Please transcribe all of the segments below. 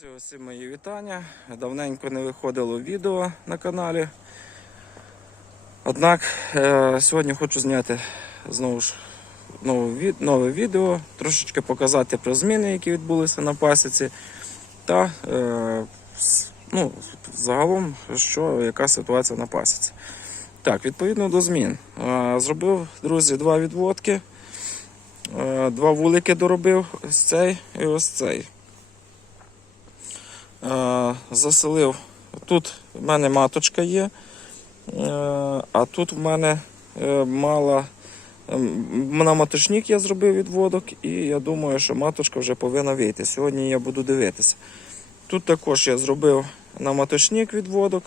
Друзі, усім мої вітання. Давненько не виходило відео на каналі. Однак е, сьогодні хочу зняти знову ж нове, відео, трошечки показати про зміни, які відбулися на пасіці, та е, ну, загалом, що, яка ситуація на пасіці. Так, відповідно до змін. Е, зробив, друзі, два відводки. Два вулики доробив, ось цей і ось цей. Е, заселив. Тут в мене маточка є, е, а тут в мене е, мала. ем, На маточник я зробив відводок, і я думаю, що маточка вже повинна вийти. Сьогодні я буду дивитися. Тут також я зробив на маточник відводок.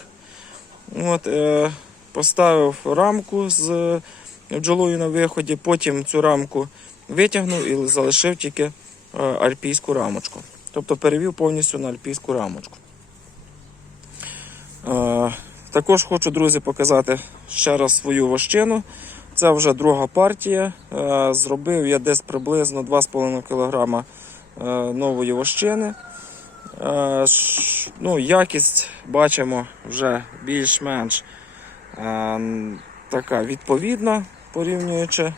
От, поставив рамку з бджолою на виході, потім цю рамку витягнув і залишив тільки альпійську рамочку. Тобто перевів повністю на альпійську рамочку. Е, також хочу, друзі, показати ще раз свою вощину. Це вже друга партія. Е, зробив я десь приблизно 2,5 кг е, нової вощини. Ну, якість бачимо вже більш-менш така відповідна, порівнюючи,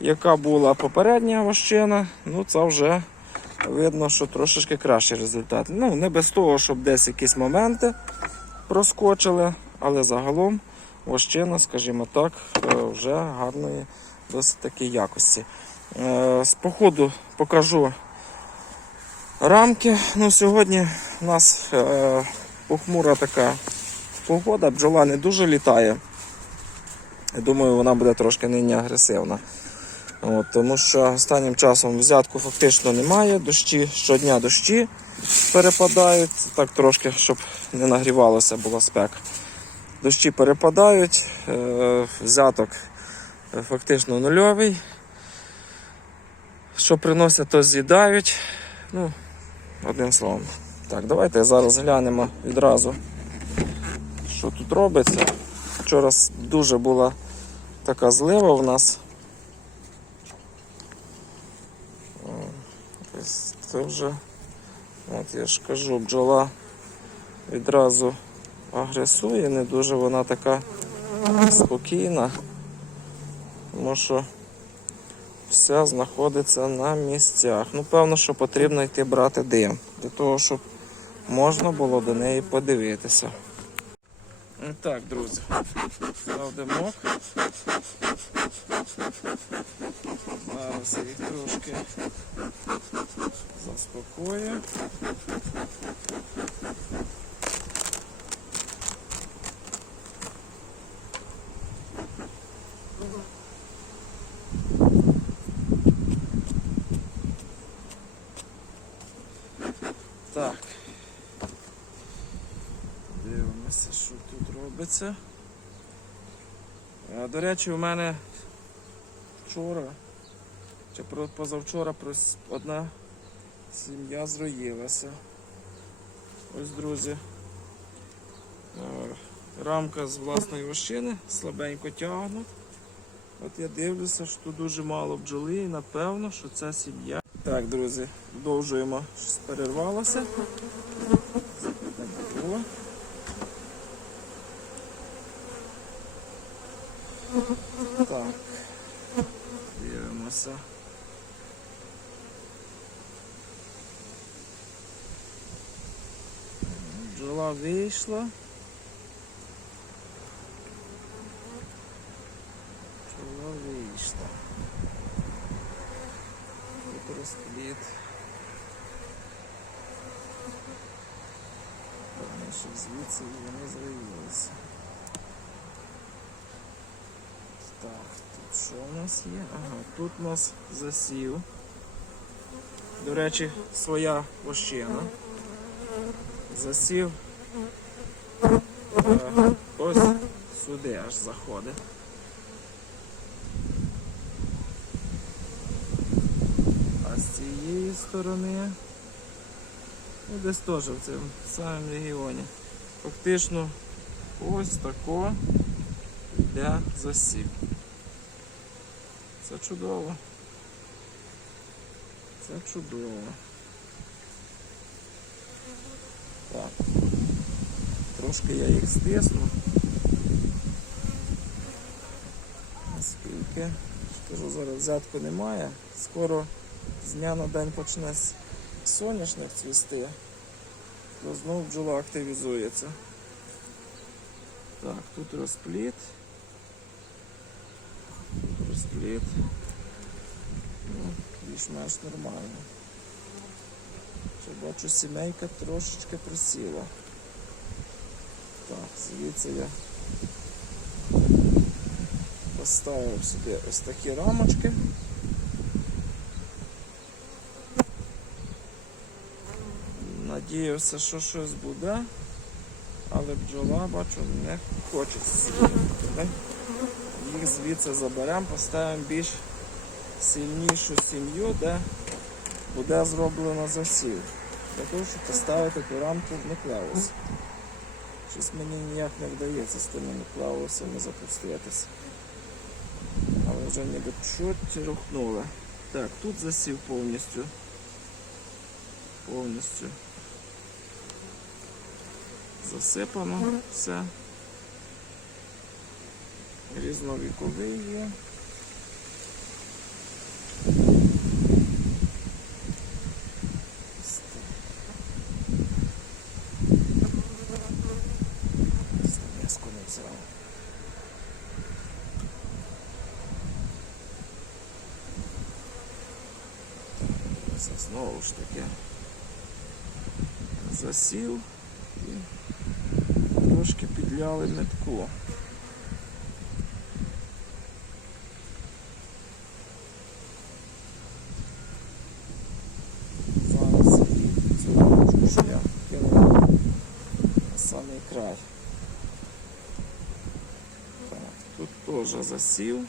яка була попередня вощина. Ну, це вже видно, що трошечки кращий результат. Ну, не без того, щоб десь якісь моменти проскочили, але загалом вощина, скажімо так, е, вже гарної досить таки якості. Е, З походу покажу рамки. Ну, сьогодні у нас е, похмура така погода, бджола не дуже літає. Думаю, вона буде трошки нині агресивна. От, тому що останнім часом взятку фактично немає. Дощі щодня дощі перепадають, так трошки, щоб не нагрівалося, була спека. Дощі перепадають, е, взяток е, фактично нульовий. Що приносять, то з'їдають. Ну, одним словом. Так, давайте зараз глянемо відразу, що тут робиться. Вчора дуже була така злива в нас. О, ось Це вже, от я ж кажу, бджола відразу агресує, не дуже вона така спокійна, тому що вся знаходиться на місцях. Ну, певно, що потрібно йти брати дим, для того, щоб можна було до неї подивитися. Так, друзі, став димок. Зараз їх трошки заспокою. Так. Дивимося, що тут робиться. Е, До речі, у мене вчора чи позавчора одна сім'я зроїлася. Ось, друзі. Е, Рамка з власної вощини, слабенько тягнуть. От я дивлюся, що тут дуже мало бджоли і напевно, що це сім'я. Так, друзі, продовжуємо. Щось перервалося. Так було. Так. Дивимося. Бджола вийшла. Бджола вийшла. Тут. Певно, що звідси вони з'явилися. Так, тут що у нас є? Ага, тут у нас засів. До речі, своя вощина. Засів. Ось сюди аж заходить. А з цієї сторони, ну десь теж в цьому самому регіоні. Фактично ось тако йде засів. Це чудово. Це чудово. Трошки я їх стисну. Наскільки, скажу, зараз взятку немає. Скоро з дня на день почне с- соняшник цвісти, то знов бджола активізується. Так, тут розпліт. Тут розпліт. Ну, більш-менш нормально. Ще бачу, сімейка трошечки присіла. Так, звідси я поставив сюди ось такі рамочки. Надіявся, що щось буде, але бджола, бачу, не хоче. Їх звідси заберемо, поставимо більш сильнішу сім'ю, де буде зроблено засів. Для того, щоб поставити ту рамку в нуклеус. Щось мені ніяк не вдається з тими нуклеусами запуститися. Але вже ніби чуть рухнули. Так, тут засів повністю. Повністю засипано все. Різновіковий є. Ось так. Ось так м'яско не взяв. Це знову ж таки засів і трошки підляли метку. Зараз рамочку ще я кину на самий край. Так, тут теж засів.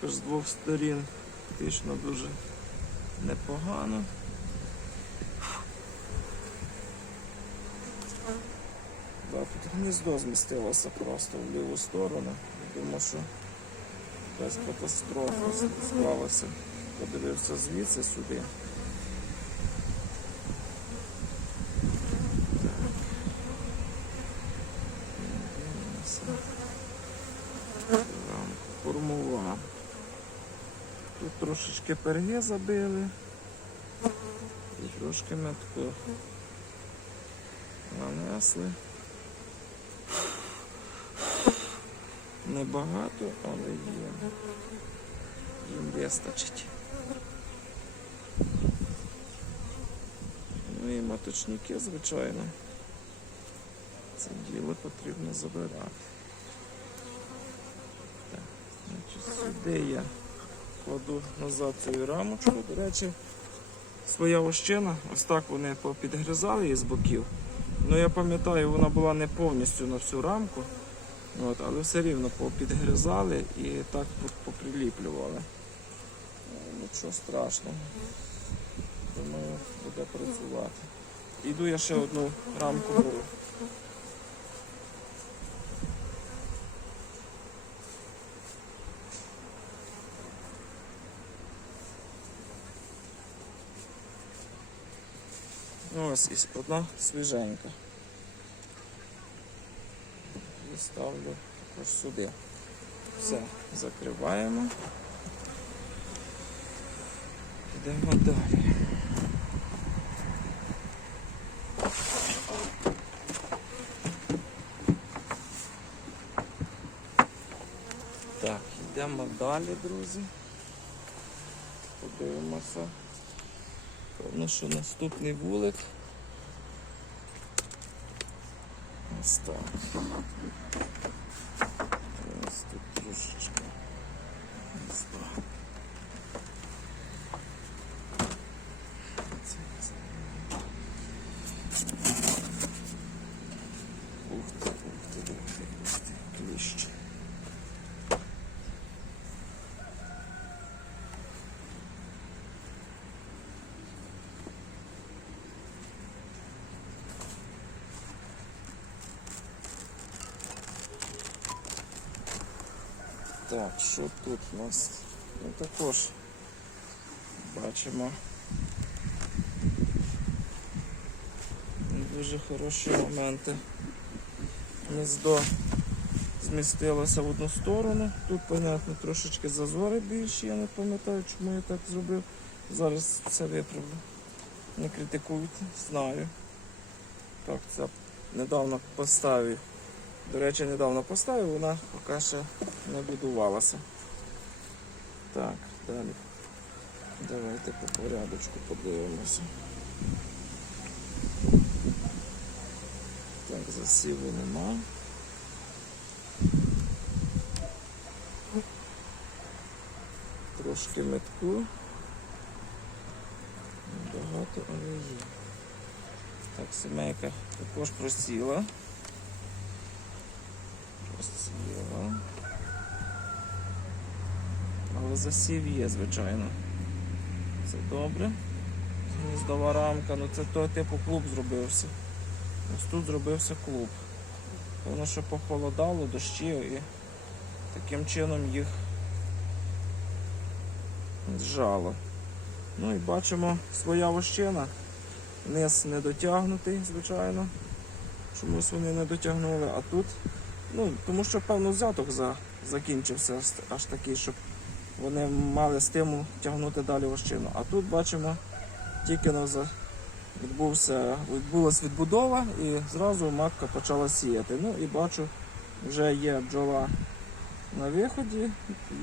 Також з двох сторін фактично дуже непогано. Да, тут гніздо змістилося просто в ліву сторону. Думаю, що без катастрофа склалася. Подивився звідси сюди. Дивимося. Рамку Формова. Тут трошечки перги забили. І трошки метку нанесли. Небагато, але є. Їм вистачить. Ну і маточники, звичайно. Це діло потрібно забирати. Так, значить, сюди я кладу назад цю рамочку. До речі, своя вощина, ось так вони попідгризали її з боків. Ну я пам'ятаю, вона була не повністю на всю рамку, от, але все рівно попідгризали і так поприліплювали. Нічого страшного. Думаю, буде працювати. Іду я ще одну рамку. Ось одна свіженька. І ставлю також сюди. Все, закриваємо. Йдемо далі. Так, йдемо далі, друзі. Подивимося. Певно, що наступний вулик. Ось так. Ось тут трошечки. Ось так. Це я заберу. Ух ти, ух ти, ух ти, ух ти, кліщ. Так, що тут у нас? Ну також бачимо дуже хороші моменти. Гніздо змістилося в одну сторону. Тут, понятно, трошечки зазори більші, я не пам'ятаю, чому я так зробив. Зараз це виправлю. Не критикуйте, знаю. Так, це недавно поставив. До речі, недавно поставив, вона поки ще не будувалася. Так, далі. Давайте по порядочку подивимося. Так, засіву нема. Трошки метку. Багато, але є. Так, сімейка також просіла. Просіла. Але засів є, звичайно. Це добре. Гніздова рамка, ну це той типу клуб зробився. Ось тут зробився клуб. Воно ще похолодало, дощі і таким чином їх зжало. Ну і бачимо своя вощина. Низ не дотягнутий, звичайно. Чомусь вони не дотягнули, а тут, ну, тому що певно взяток за, закінчився аж, такий, щоб вони мали стимул тягнути далі вощину. А тут бачимо, тільки відбувся, відбулася відбудова і зразу матка почала сіяти. Ну і бачу, вже є бджола на виході,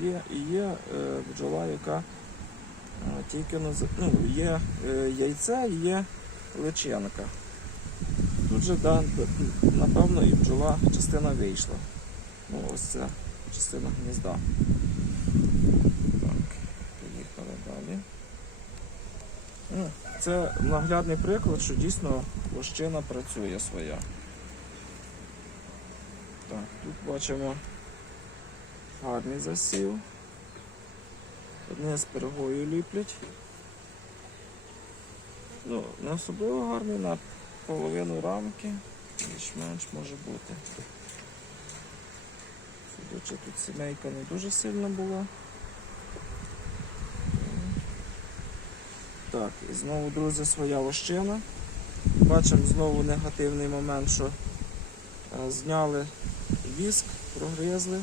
є, і є е, бджола, яка е, тільки ну, є е, яйце є личинка. Тут же, да, напевно, і бджола частина вийшла. Ну, ось ця частина гнізда. Так, поїхали далі. Ну, Це наглядний приклад, що дійсно вощина працює своя. Так, тут бачимо гарний засів. Одне з пергою ліплять. Ну, не особливо гарний на половину рамки, більш-менш може бути. Судячи, тут сімейка не дуже сильна була. Так, і знову, друзі, своя вощина. Бачимо знову негативний момент, що е, зняли віск, прогризли,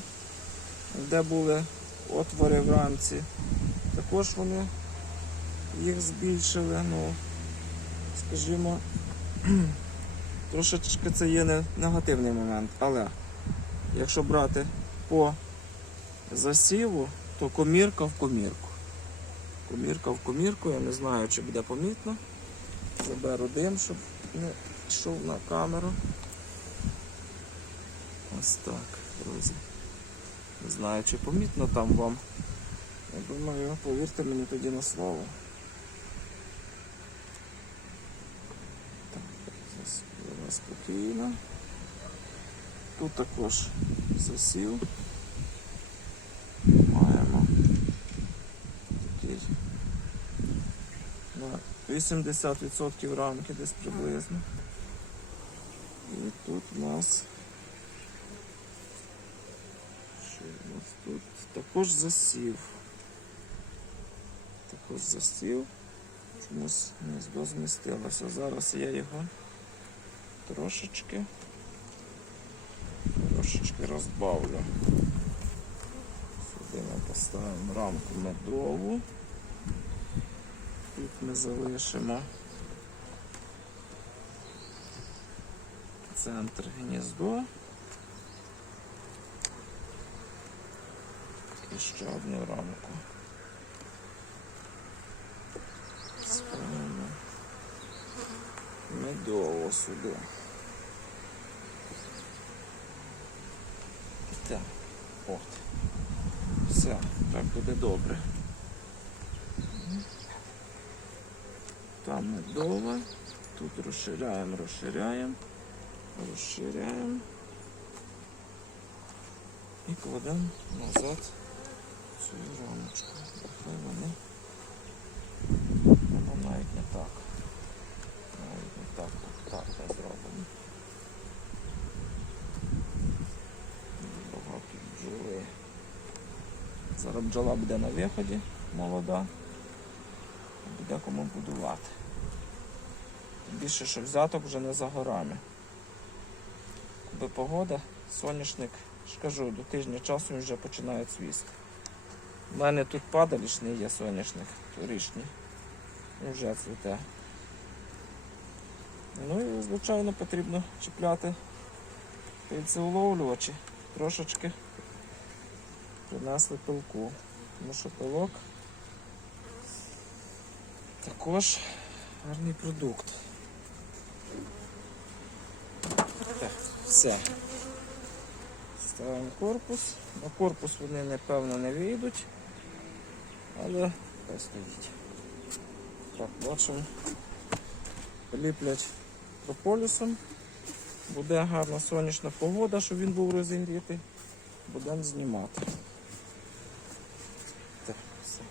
де були отвори в рамці. Також вони їх збільшили. Ну, скажімо, трошечки це є не- негативний момент. Але якщо брати по засіву, то комірка в комірку. Комірка в комірку, я не знаю, чи буде помітно. Заберу дим, щоб не йшов на камеру. Ось так, друзі. Не знаю, чи помітно там вам. Я думаю, повірте мені тоді на слово. Так, буде спокійно. Тут також засів. Маємо такий 80% рамки десь приблизно. І тут у нас що у нас тут? Також засів. Також засів. Чомусь гніздо змістилося. Зараз я його трошечки трошечки розбавлю. Сюди ми поставимо рамку медову. Тут ми залишимо центр гніздо. І ще одну рамку. Ставимо медово сюди. Так, от. Все, так буде добре. Там медова. Тут розширяємо, розширяємо, розширяємо і кладемо назад цю рамочку. Хай вони. Воно навіть не так. Так, так ми зробимо. Багато бджоли. Зараз бджола буде на виході, молода. Буде кому будувати. Тим Більше, що взяток вже не за горами. Коли погода, соняшник, ж кажу, до тижня часу він вже починає цвісти. У мене тут падалішний є соняшник, торішній. Він вже цвіте. Ну і звичайно потрібно чіпляти пильцеуловлювачі. Трошечки принесли пилку. Тому що пилок також гарний продукт. Так, все. Ставимо корпус. На корпус вони напевно не вийдуть, але хай стоїть. Так, бачимо. Ліплять прополісом. Буде гарна сонячна погода, щоб він був розігрітий. Будемо знімати. Так, все.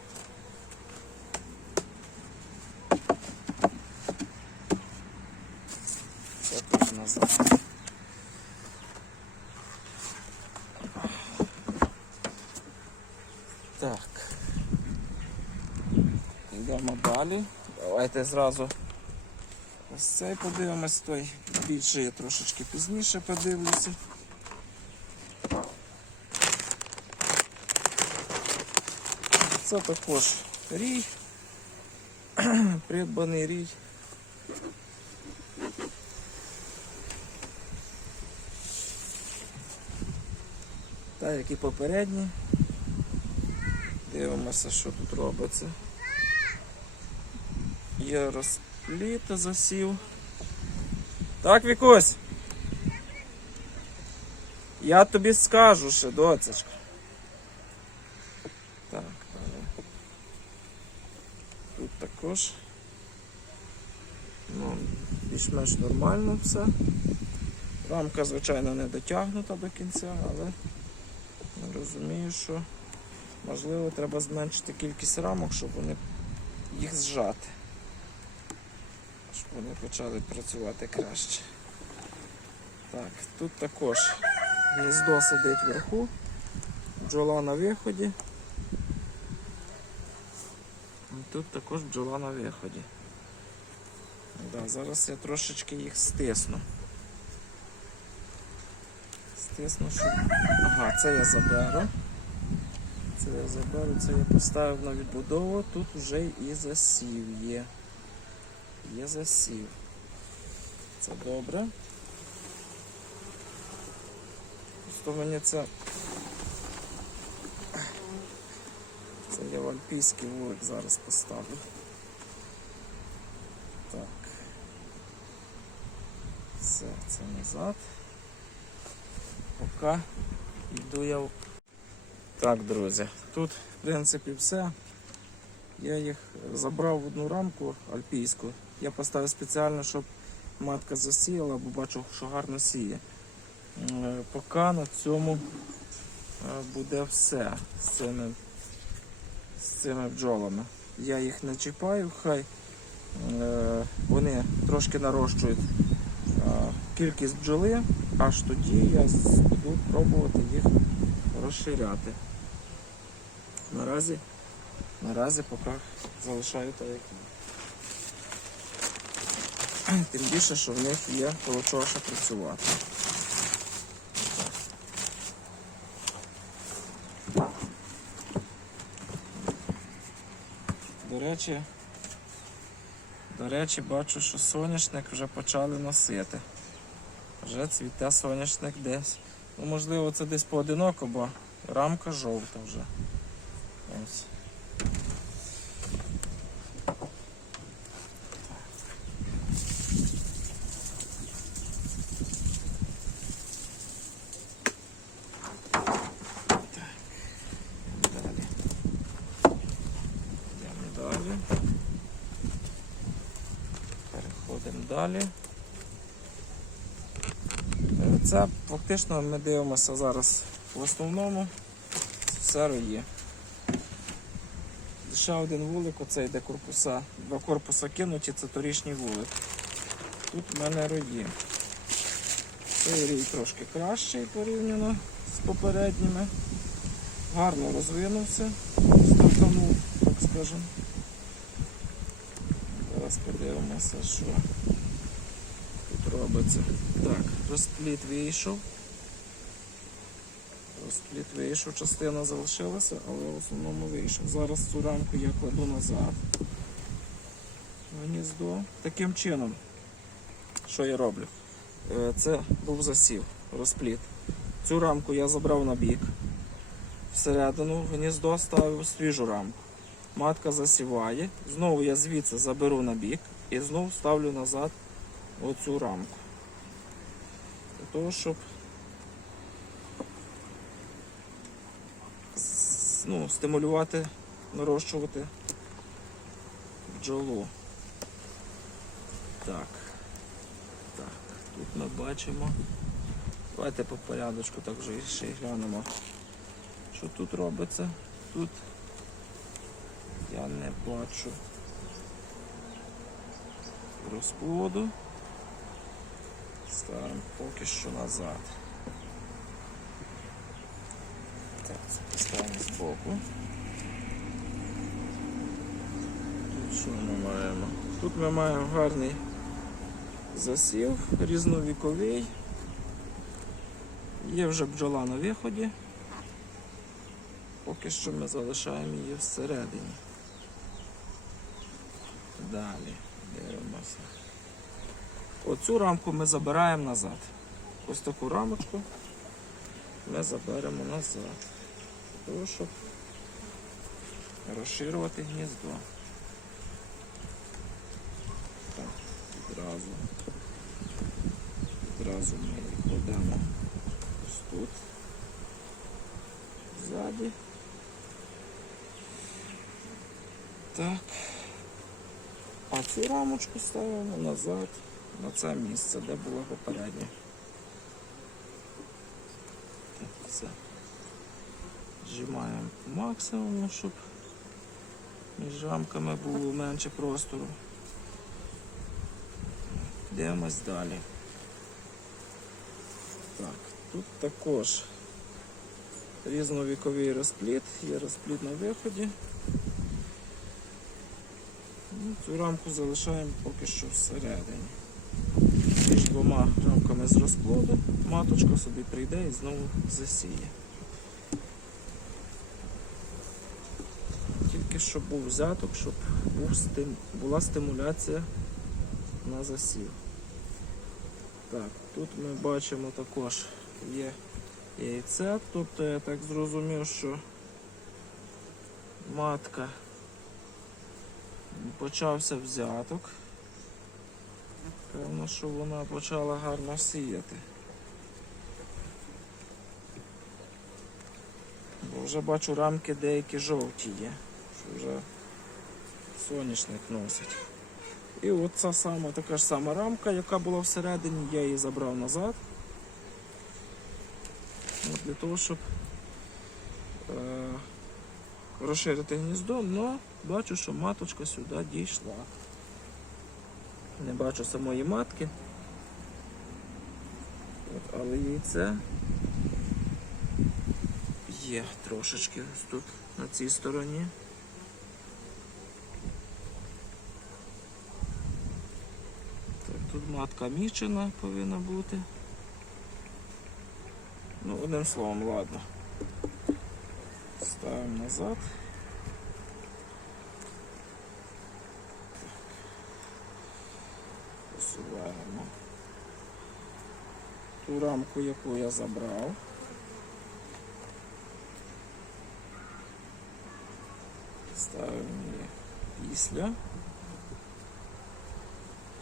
Так. Йдемо далі. Давайте зразу ось цей подивимось, той більше я трошечки пізніше подивлюся. Це також рій, придбаний рій. Так, як і попередні. Дивимося, що тут робиться. Є розпліт засів. Так, Вікусь. Я тобі скажу ще, доцечка. Так. Тут також. Ну, більш-менш нормально все. Рамка, звичайно, не дотягнута до кінця, але розумію, що можливо треба зменшити кількість рамок, щоб вони їх зжати. Вони почали працювати краще. Так, тут також гніздо сидить вверху, бджола на виході. І Тут також бджола на виході. Да, зараз я трошечки їх стисну. Стисну, щоб... Ага, це я заберу. Це я заберу, це я поставив на відбудову, тут вже і засів є. Є засів. Це добре. Просто мені це. Це я в альпійський вулик зараз поставлю. Так. Все, це назад. Поки йду я в так, друзі, тут в принципі все. Я їх забрав в одну рамку альпійську. Я поставив спеціально, щоб матка засіяла, бо бачу, що гарно сіє. Е, Поки на цьому е, буде все з цими, з цими бджолами. Я їх не чіпаю, хай е, вони трошки нарощують кількість бджоли, аж тоді я буду пробувати їх розширяти. Наразі, наразі поки залишаю так, як є. Тим більше, що в них є коло чого ще працювати. До речі, до речі, бачу, що соняшник вже почали носити. Вже цвіте соняшник десь. Ну, можливо, це десь поодиноко, бо рамка жовта вже. Ось. Далі. Йдемо далі. Переходимо далі. Е, Це фактично ми дивимося зараз в основному все рої. Ще один вулик, оцей де корпуса, два корпуса кинуті, це торішній вулик. Тут в мене рої. Цей рій трошки кращий порівняно з попередніми. Гарно розвинувся, стартанув, так скажемо. Зараз подивимося, що тут робиться? Так, розпліт вийшов. Розпліт вийшов, частина залишилася, але в основному вийшов. Зараз цю рамку я кладу назад. Гніздо. Таким чином, що я роблю? Е, Це був засів, розпліт. Цю рамку я забрав на бік. Всередину гніздо ставив свіжу рамку. Матка засіває. Знову я звідси заберу на бік і знову ставлю назад оцю рамку. Для того, щоб ну, стимулювати, нарощувати бджолу. Так. Так, тут ми бачимо. Давайте по порядочку так вже ще й глянемо, що тут робиться. Тут я не бачу розплоду. Ставимо поки що назад. Поставимо збоку. Тут що ми маємо? Тут ми маємо гарний засів, різновіковий. Є вже бджола на виході. Поки що ми залишаємо її всередині. Далі дивимося. Оцю рамку ми забираємо назад. Ось таку рамочку ми заберемо назад. Того, щоб розширювати гніздо. Так, відразу. Відразу ми її кладемо ось тут. Ззаді. Так. А цю рамочку ставимо назад на це місце, де було попереднє. Так, все. Зжимаємо по максимуму, щоб між рамками було менше простору. Дивимось далі. Так, тут також різновіковий розпліт, є розпліт на виході. Ну, Цю рамку залишаємо поки що всередині. Між двома рамками з розплоду маточка собі прийде і знову засіє. Тільки щоб був взяток, щоб був стим... була стимуляція на засів. Так, тут ми бачимо також є яйце, тобто я так зрозумів, що матка почався взяток. Певно, що вона почала гарно сіяти. Бо вже бачу рамки деякі жовті є, вже соняшник носить. І от ця сама така ж сама рамка, яка була всередині, я її забрав назад. От для того, щоб е, розширити гніздо, але бачу, що маточка сюди дійшла. Не бачу самої матки. От, але яйце є трошечки ось тут на цій стороні. Так, тут матка мічена повинна бути. Ну, одним словом, ладно. Ставимо назад. Посуваємо ту рамку, яку я забрав. Ставимо її після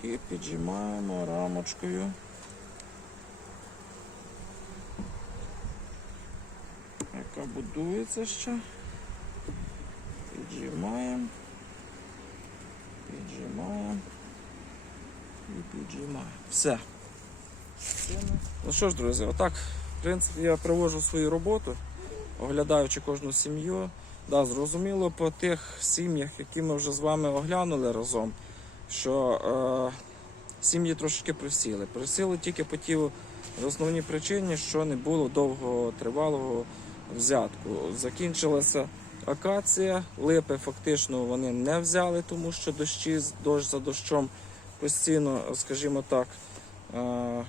і піджимаємо рамочкою. яка будується ще. Піджимаємо, піджимаємо і піджимаємо. Все. Ну що ж, друзі, отак, в принципі, я проводжу свою роботу, оглядаючи кожну сім'ю. Да, зрозуміло по тих сім'ях, які ми вже з вами оглянули разом, що е, сім'ї трошки просіли. Просіли тільки по тій основній причині, що не було довго тривалого взятку. Закінчилася акація, липи фактично вони не взяли, тому що дощі, дощ за дощом постійно, скажімо так, Е,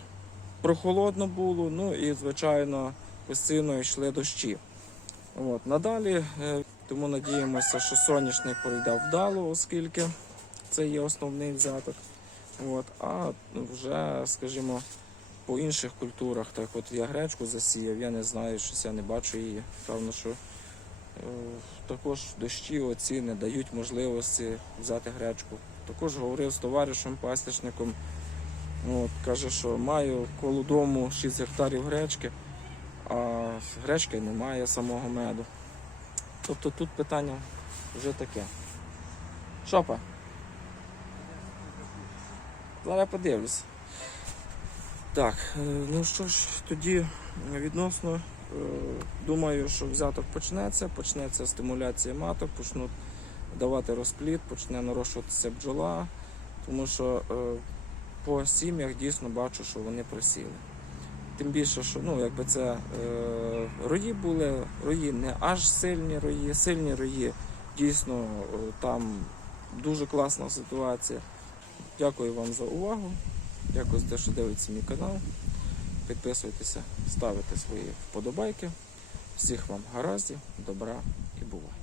прохолодно було, ну і, звичайно, постійно йшли дощі. От, надалі, е, тому надіємося, що соняшник пройде вдало, оскільки це є основний взяток. От, а вже, скажімо, по інших культурах, так от я гречку засіяв, я не знаю, щось я не бачу її. Певно, що е, також дощі оці не дають можливості взяти гречку. Також говорив з товаришем пасічником. От, каже, що маю коло дому 6 гектарів гречки, а гречки немає самого меду. Тобто тут питання вже таке. Шопа? Зараз подивлюсь. Так, е, ну що ж, тоді відносно, е, думаю, що взяток почнеться, почнеться стимуляція маток, почнуть давати розплід, почне нарощуватися бджола, тому що е, по сім'ях дійсно бачу, що вони просіли. Тим більше, що ну, якби це рої були, рої не аж сильні рої, сильні рої. Дійсно, там дуже класна ситуація. Дякую вам за увагу. Дякую за те, що дивитеся мій канал. Підписуйтеся, ставите свої вподобайки. Всіх вам гараздів, добра і бувайте.